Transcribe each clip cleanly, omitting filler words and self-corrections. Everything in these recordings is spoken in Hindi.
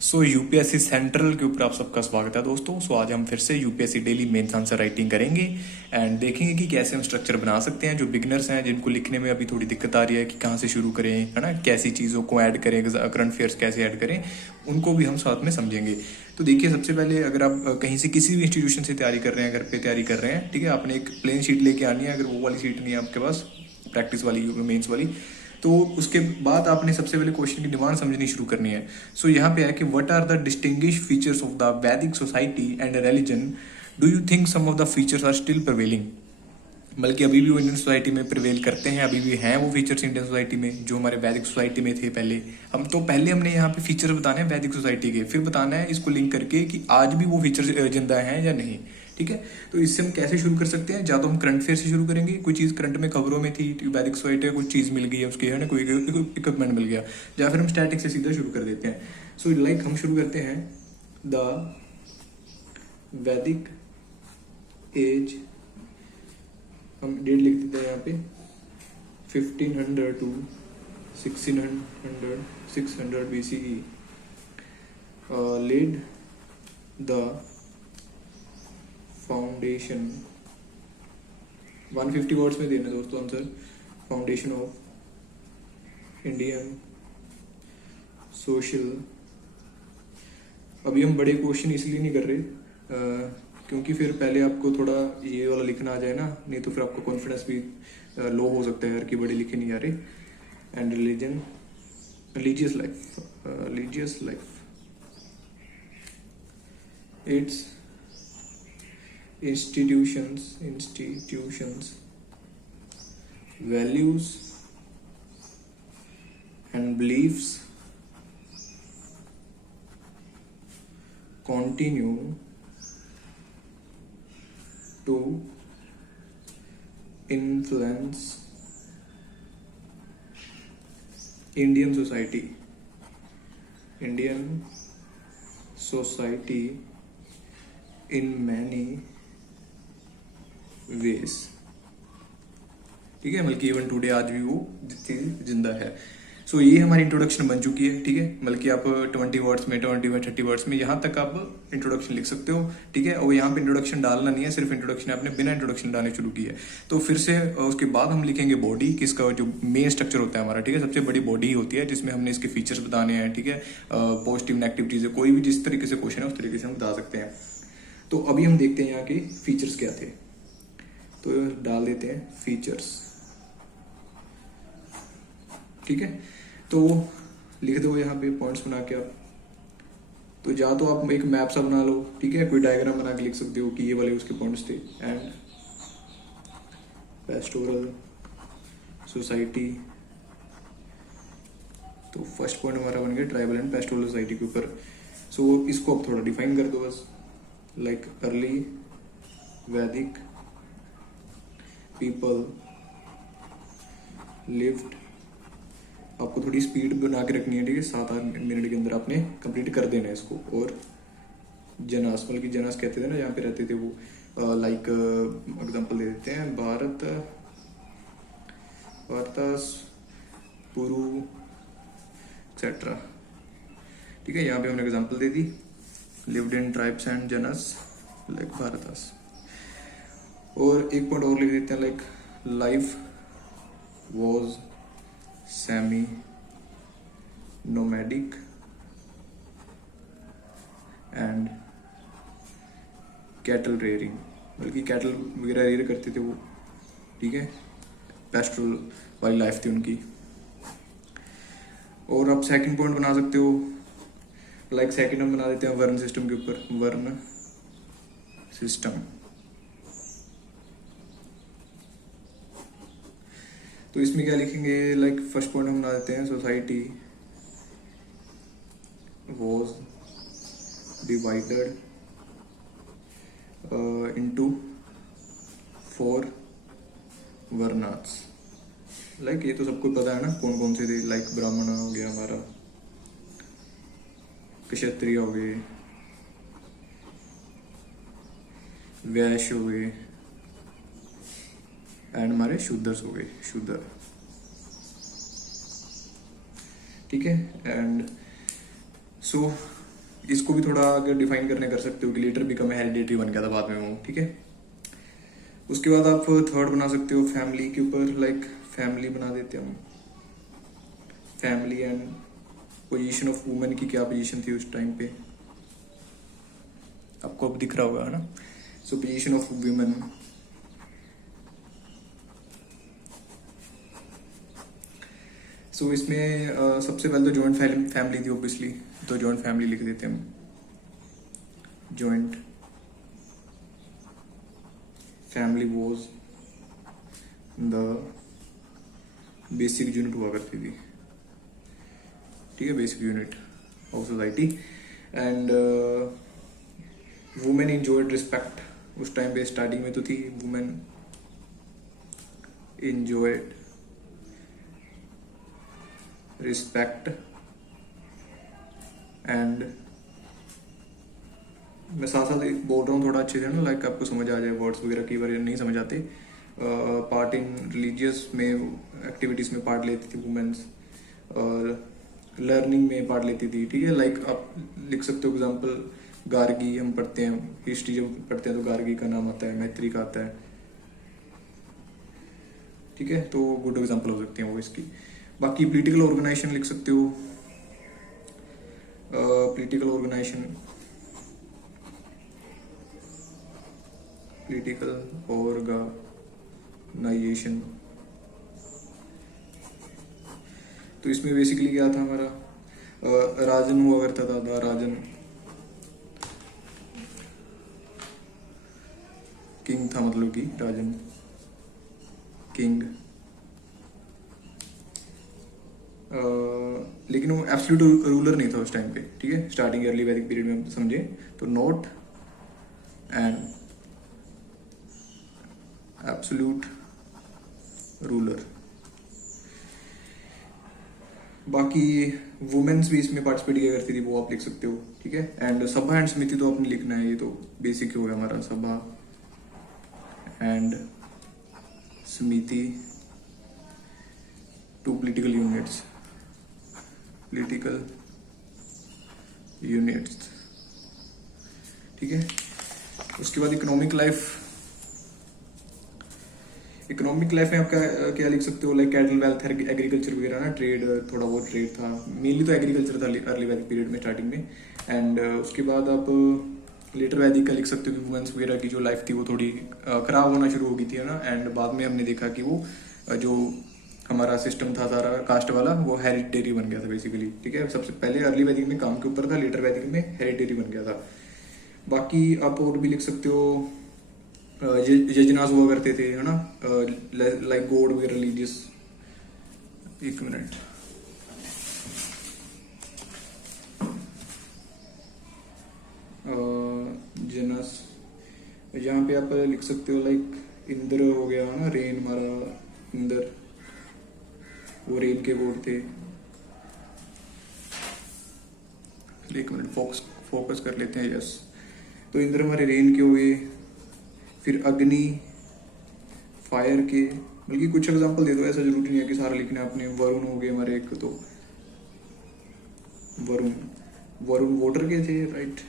यूपीएससी सेंट्रल के ऊपर आप सबका स्वागत है दोस्तों। आज हम फिर से UPSC daily mains answer writing करेंगे एंड देखेंगे कि कैसे हम स्ट्रक्चर बना सकते हैं। जो बिगनर्स हैं, जिनको लिखने में अभी थोड़ी दिक्कत आ रही है कि कहाँ से शुरू करें, है ना, कैसी चीज़ों को ऐड करें, करंट अफेयर्स कैसे ऐड करें, उनको भी हम साथ में समझेंगे। तो देखिए, सबसे पहले अगर आप कहीं से किसी भी इंस्टीट्यूशन से तैयारी कर रहे हैं, घर पे तैयारी कर रहे हैं, ठीक है, आपने एक प्लेन शीट लेके आनी है। अगर वो वाली शीट नहीं है आपके पास, प्रैक्टिस वाली, मेंस वाली, तो उसके बाद आपने सबसे पहले क्वेश्चन की डिमांड समझनी शुरू करनी है। यहाँ पे है कि what are the distinguish features of the Vedic society and religion, do you think some of the features are still prevailing. बल्कि अभी भी वो इंडियन सोसाइटी में प्रिवेल करते हैं, अभी भी हैं वो फीचर्स इंडियन सोसाइटी में जो हमारे वैदिक सोसाइटी में थे पहले। पहले हमने यहाँ पे फीचर्स बताने हैं वैदिक सोसाइटी के, फिर बताना है इसको लिंक करके कि आज भी वो फीचर्स जिंदा हैं या नहीं। ठीक है, तो इससे हम कैसे शुरू कर सकते हैं? या तो हम करंट अफेयर से शुरू करेंगे, कोई चीज़ करंट में खबरों में थी, वैदिक सोसाइटी में कुछ चीज़ मिल गई है उसकी, है ना, कोई इक्विपमेंट मिल गया, या फिर हम स्टैटिक से सीधा शुरू कर देते हैं। हम शुरू करते हैं द वैदिक एज, हम डेट लिख देते हैं यहाँ पे 1500 to 600 BCE laid the foundation, 150 words में देना दोस्तों answer, foundation of Indian social. अभी हम बड़े क्वेश्चन इसलिए नहीं कर रहे क्योंकि फिर पहले आपको थोड़ा ये वाला लिखना आ जाए ना, नहीं तो फिर आपका कॉन्फिडेंस भी लो हो सकता है यार कि बड़े लिखे नहीं आ रहे। And religion, religious life, it's institutions, values and beliefs continue to influence Indian society in many ways. ठीक है, बल्कि इवन टुडे, आज भी वो चीज जिंदा है। ये हमारी इंट्रोडक्शन बन चुकी है। ठीक है, बल्कि आप 20 वर्ड्स में, 30 वर्ड्स में यहाँ तक आप इंट्रोडक्शन लिख सकते हो। ठीक है, और यहाँ पे इंट्रोडक्शन डालना नहीं है, सिर्फ इंट्रोडक्शन आपने बिना इंट्रोडक्शन डालने शुरू की है। तो फिर से उसके बाद हम लिखेंगे बॉडी, किसका जो मेन स्ट्रक्चर होता है हमारा। ठीक है, सबसे बड़ी बॉडी होती है जिसमें हमने इसके फीचर्स बताने हैं। ठीक है, पॉजिटिव नेगेटिव चीजें, कोई भी जिस तरीके से क्वेश्चन है उस तरीके से हम बता सकते हैं। तो अभी हम देखते हैं यहाँ के फीचर्स क्या थे। तो डाल देते हैं फीचर्स। ठीक है, तो लिख दो यहाँ पे पॉइंट्स बना के आप। तो या तो आप एक मैप सा बना लो, ठीक है, कोई डायग्राम बना के लिख सकते हो कि ये वाले उसके पॉइंट्स थे। एंड पेस्टोरल सोसाइटी, तो फर्स्ट पॉइंट हमारा बन गया ट्राइबल एंड पेस्टोरल सोसाइटी के ऊपर। इसको आप थोड़ा डिफाइन कर दो बस, लाइक अर्ली वैदिक पीपल लिव्ड। आपको थोड़ी स्पीड बना के रखनी है। ठीक है, 7-8 मिनट के अंदर आपने कंप्लीट कर देना है इसको। और जनास, बल्कि जनास कहते थे ना, यहाँ पे रहते थे वो, लाइक एग्जांपल दे देते हैं, भारत पुरु एक्सेट्रा। ठीक है, यहाँ पे हमने एग्जांपल दे दी, lived in tribes and janas like Bharatas. और एक पॉइंट और लिख देते हैं, like life was semi nomadic and cattle rearing, बल्कि कैटल वगैरह रेयर करते थे वो। ठीक है, पेस्टोरल वाली लाइफ थी उनकी। और आप सेकंड पॉइंट बना सकते हो, लाइक सेकंड हम बना देते हैं वर्ण सिस्टम के ऊपर, वर्ण सिस्टम। तो इसमें क्या लिखेंगे, लाइक फर्स्ट पॉइंट हम बना देते हैं, society was divided into 4 varnas. Like ये तो सबको पता है ना कौन कौन से थे, लाइक ब्राह्मण हो गया हमारा, क्षत्रिय हो गए, वैश्य हो गए, एंड हमारे शूद्रस हो गए, शूद्र। ठीक है, एंड इसको भी थोड़ा अगर डिफाइन करने कर सकते हो कि लेटर बिकम हेरिडेटरी बन गया था बाद में वो, ठीक है। उसके बाद आप थर्ड बना सकते हो फैमिली के ऊपर, लाइक फैमिली बना देते हैं हम, family and position of women की क्या पोजीशन थी उस टाइम पे, आपको अब दिख रहा होगा, है ना। सो पोजीशन ऑफ वुमेन, सो इसमें सबसे पहले तो जॉइंट फैमिली थी ऑब्वियसली, तो जॉइंट फैमिली लिख देते हैं हम, joint family was the basic unit हुआ करती थी, ठीक है, basic unit of society. And women enjoyed respect, उस टाइम पे स्टार्टिंग में तो थी, वुमेन इंजॉयड रिस्पेक्ट एंड, मैं साथ साथ बोल रहा हूँ थोड़ा अच्छे से ना, लाइक आपको समझ आ जाए, वर्ड्स वगैरह कई बार नहीं समझ आते। पार्ट इन रिलीजियस में एक्टिविटीज में पार्ट लेती थी वुमेन्स, और लर्निंग में पार्ट लेती थी, ठीक है। लाइक आप लिख सकते हो एग्जाम्पल, गार्गी हम पढ़ते हैं, हिस्ट्री जब पढ़ते हैं तो गार्गी का नाम आता है, मैत्री का आता है, ठीक है। तो गुड एग्जाम्पल हो सकती है वो इसकी। बाकी पॉलिटिकल ऑर्गेनाइजेशन लिख सकते हो, पॉलिटिकल ऑर्गेनाइजेशन, पॉलिटिकल ऑर्गेनाइजेशन, तो इसमें बेसिकली क्या था हमारा, राजन हुआ करता था, राजन किंग था, मतलब कि राजन किंग, लेकिन वो एब्सोल्यूट रूलर नहीं था उस टाइम पे, ठीक है। स्टार्टिंग अर्ली वैदिक पीरियड में हम समझे तो नॉट एंड एब्सोल्यूट रूलर। बाकी वुमेन्स भी इसमें पार्टिसिपेट किया करती थी, वो आप लिख सकते हो, ठीक है। एंड सभा एंड समिति तो आपने लिखना है, ये तो बेसिक हो गया हमारा, सभा एंड समिति to political units, political units, ठीक है। उसके बाद इकोनॉमिक लाइफ, इकोनॉमिक लाइफ में आप क्या क्या लिख सकते हो, लाइक कैटल वेल्थ, एग्रीकल्चर वगैरह ना, ट्रेड, थोड़ा बहुत ट्रेड था, मेनली तो एग्रीकल्चर था अर्ली वैदिक पीरियड में स्टार्टिंग में। एंड उसके बाद आप लेटर वैदिक का लिख सकते हो कि वुमेन्स वगैरह की जो लाइफ थी वो थोड़ी खराब होना शुरू हो गई थी, है ना। एंड बाद में हमने देखा कि वो जो हमारा सिस्टम था सारा कास्ट वाला, वो हेरिडिटरी बन गया था बेसिकली, ठीक है। सबसे पहले अर्ली वैदिक में काम के ऊपर था, लेटर वैदिक में हेरिडिटरी बन गया था। बाकी आप और भी लिख सकते हो, यजनास हुआ करते थे, है ना, लाइक गॉड वगैरह रिलीजियस, एक मिनट, जनस, यहाँ पे आप लिख सकते हो लाइक इंद्र हो गया, है ना, रेन, हमारा इंद्र, वो रेन के गॉड थे। एक मिनट, फोकस कर लेते हैं, यस। तो इंद्र हमारे रेन के हुए, फिर अग्नि फायर के, बल्कि कुछ एग्जांपल दे दो, ऐसा जरूरी नहीं है कि सारा लिखना है आपने। वरुण हो गए हमारे एक, तो वरुण वाटर के थे, राइट।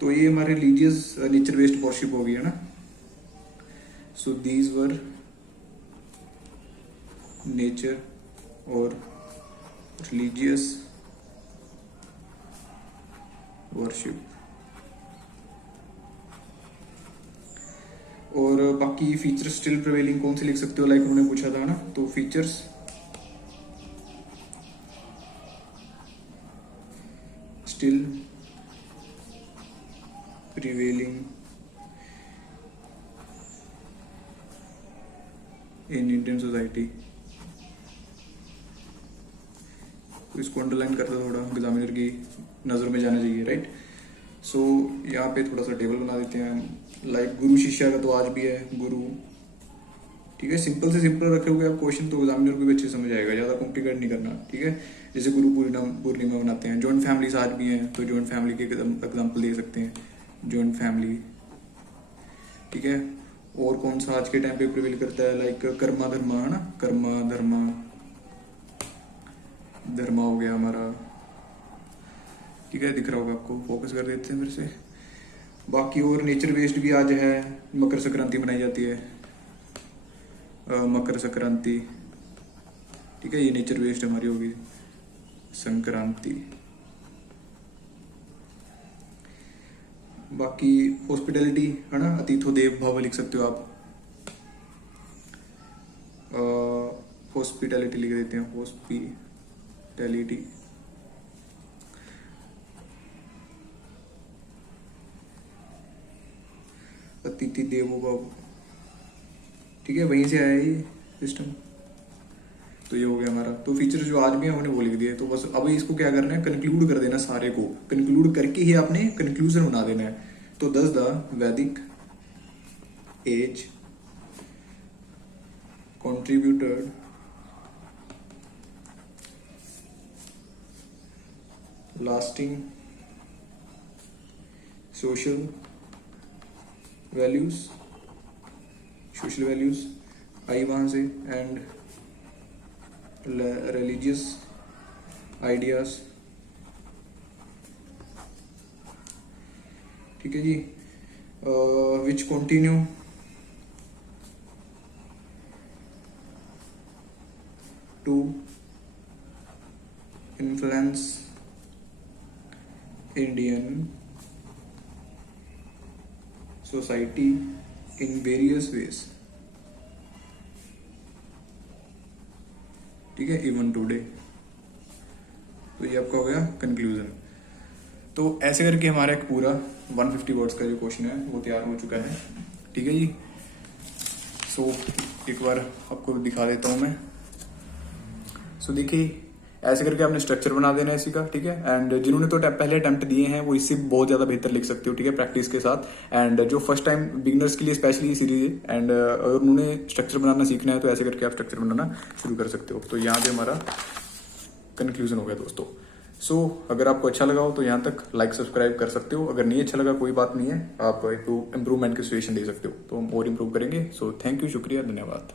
तो ये हमारे रिलीजियस नेचर बेस्ड वर्शिप हो गई, है ना। सो दीज वर नेचर और रिलीजियस वर्शिप। और बाकी फीचर्स स्टिल प्रिवेलिंग कौन से लिख सकते हो, लाइक उन्होंने पूछा था ना, तो features still prevailing in Indian society, तो इसको अंडरलाइन करता थोड़ा, एग्जामिनर की नजर में जाना चाहिए, राइट। सो यहाँ पे थोड़ा सा टेबल बना देते हैं, लाइक गुरु शिष्य का तो आज भी है, गुरु, ठीक है। सिंपल से सिंपल रखे हुए आप क्वेश्चन, तो एग्जामिनर को भी अच्छे समझ आएगा, ज्यादा कॉम्प्लिकेट नहीं करना, ठीक है। जैसे गुरु पूर्णिमा मनाते हैं, जॉइंट फैमिली आज भी हैं, तो जॉइंट फैमिली के एग्जाम्पल दे सकते हैं, जॉइंट फैमिली, ठीक है। और कौन सा आज के टाइम पे प्रिवेल करता है, लाइक कर्मा धर्मा, है ना, कर्मा धर्मा हो गया हमारा, ठीक है, दिख रहा होगा आपको, फोकस कर देते हैं फिर से। बाकी और नेचर वेस्ट भी आज है, मकर संक्रांति मनाई जाती है, मकर संक्रांति, ठीक है, ये नेचर वेस्ट हमारी होगी संक्रांति। बाकी हॉस्पिटैलिटी है ना, अतिथो देव भव लिख सकते हो आप, हॉस्पिटैलिटी लिख देते हैं, हॉस्पिटैलिटी। अतिथि देवो भव, ठीक है, वहीं से आया ये सिस्टम। तो ये हो गया हमारा। तो फीचर जो आज भी है हमने वो लिख दिए। तो बस अब इसको क्या करना है, कंक्लूड कर देना, सारे को कंक्लूड करके ही आपने कंक्लूजन बना देना है। तो thus the Vedic age contributed lasting social values आई वहां से, एंड religious ideas, ठीक है जी, which continue to influence Indian society in various ways, ठीक है, इवन टुडे। तो ये आपका हो गया कंक्लूजन। तो ऐसे करके हमारा एक पूरा 150 वर्ड्स का जो क्वेश्चन है वो तैयार हो चुका है, ठीक है जी। सो एक बार आपको दिखा देता हूं मैं। सो देखिए, ऐसे करके आपने स्ट्रक्चर बना देना है इसी का, ठीक है। एंड जिन्होंने तो पहले अटेम्प्ट दिए हैं वो इससे बहुत ज्यादा बेहतर लिख सकते हो, ठीक है, प्रैक्टिस के साथ। एंड जो फर्स्ट टाइम बिगनर्स के लिए स्पेशली ये सीरीज है, एंड अगर उन्होंने स्ट्रक्चर बनाना सीखना है तो ऐसे करके आप स्ट्रक्चर बनाना शुरू कर सकते हो। तो यहाँ पे हमारा कंक्लूजन हो गया दोस्तों। सो अगर आपको अच्छा लगा हो तो यहाँ तक लाइक सब्सक्राइब कर सकते हो। अगर नहीं अच्छा लगा कोई बात नहीं है, आप इम्प्रूवमेंट की सजेशन दे सकते हो, तो हम और इम्प्रूव करेंगे। सो थैंक यू, शुक्रिया, धन्यवाद।